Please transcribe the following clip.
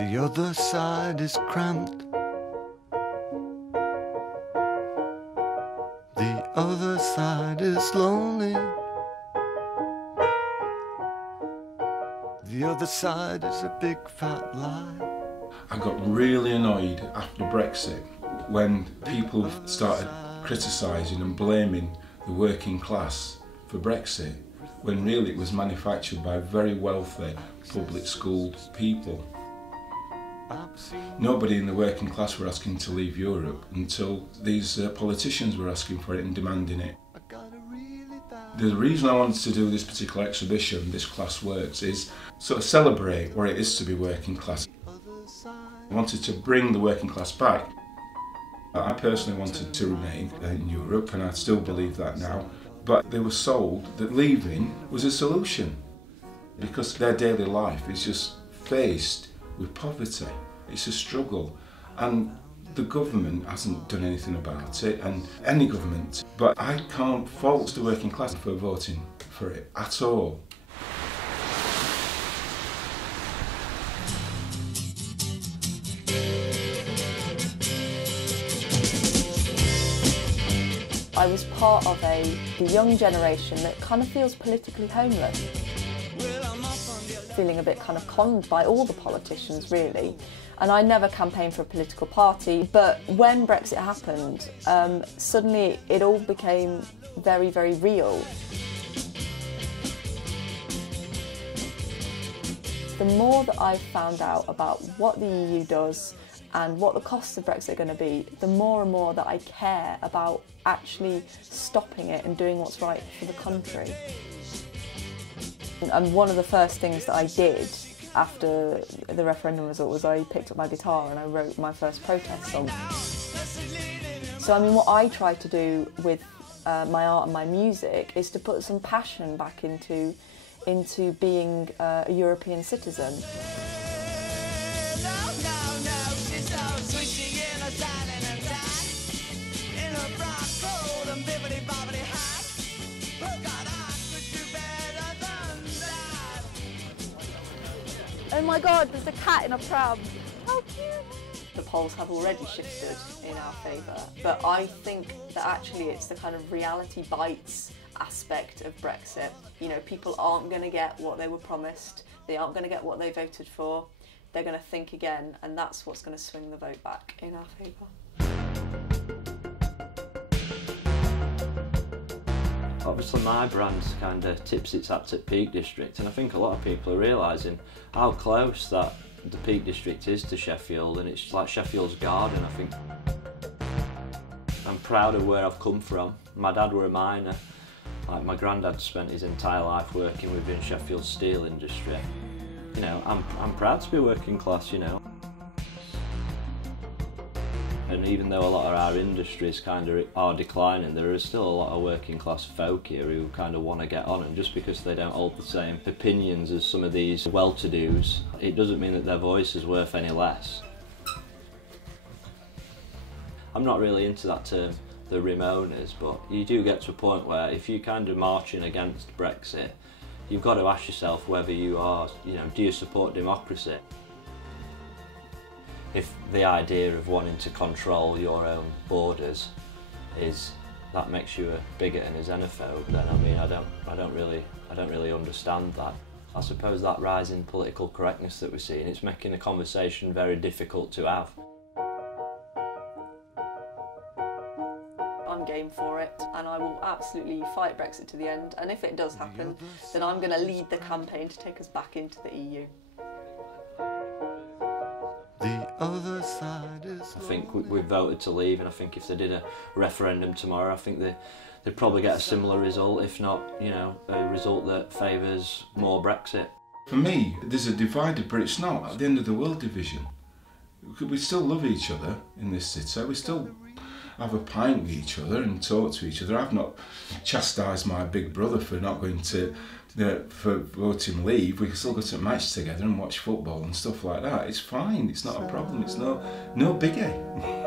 The other side is cramped. The other side is lonely. The other side is a big fat lie. I got really annoyed after Brexit when people started criticising and blaming the working class for Brexit, when really it was manufactured by very wealthy public school people. Nobody in the working class were asking to leave Europe until these politicians were asking for it and demanding it. The reason I wanted to do this particular exhibition, This Class Works, is sort of celebrate what it is to be working class. I wanted to bring the working class back. I personally wanted to remain in Europe, and I still believe that now, but they were sold that leaving was a solution because their daily life is just faced with poverty. It's a struggle, and the government hasn't done anything about it, and any government, but I can't fault the working class for voting for it at all. I was part of the young generation that kind of feels politically homeless. Feeling a bit kind of conned by all the politicians, really. And I never campaigned for a political party, but when Brexit happened, suddenly it all became very, very real. The more that I've found out about what the EU does and what the costs of Brexit are going to be, the more and more that I care about actually stopping it and doing what's right for the country. And one of the first things that I did after the referendum result was I picked up my guitar and I wrote my first protest song. So I mean, what I try to do with my art and my music is to put some passion back into being a European citizen. Oh my God, there's a cat in a pram. How cute. The polls have already shifted in our favour, but I think that actually it's the kind of reality bites aspect of Brexit. You know, people aren't going to get what they were promised, they aren't going to get what they voted for, they're going to think again, and that's what's going to swing the vote back in our favour. Obviously my brand kind of tips its hat at Peak District, and I think a lot of people are realising how close that the Peak District is to Sheffield, and it's like Sheffield's garden, I think. I'm proud of where I've come from. My dad were a miner. Like my granddad spent his entire life working within Sheffield's steel industry. You know, I'm proud to be working class, you know. And even though a lot of our industries kind of are declining, there is still a lot of working class folk here who kind of want to get on, and just because they don't hold the same opinions as some of these well-to-dos, it doesn't mean that their voice is worth any less. I'm not really into that term, the Ramonas, but you do get to a point where if you're kind of marching against Brexit, you've got to ask yourself whether you are, you know, do you support democracy? If the idea of wanting to control your own borders that makes you a bigot and a xenophobe, then I mean I don't really understand that. I suppose that rise in political correctness that we're seeing, it's making a conversation very difficult to have. I'm game for it, and I will absolutely fight Brexit to the end, and if it does happen, then I'm going to lead the campaign to take us back into the EU. Other side is I think we voted to leave, and I think if they did a referendum tomorrow, I think they'd probably get a similar result, if not, you know, a result that favours more Brexit. For me, there's a divided, but it's not at the end of the world division. We still love each other in this city, we still have a pint with each other and talk to each other. I've not chastised my big brother for not going to, for voting leave. We can still go to a match together and watch football and stuff like that. It's fine, it's not a problem, it's no biggie.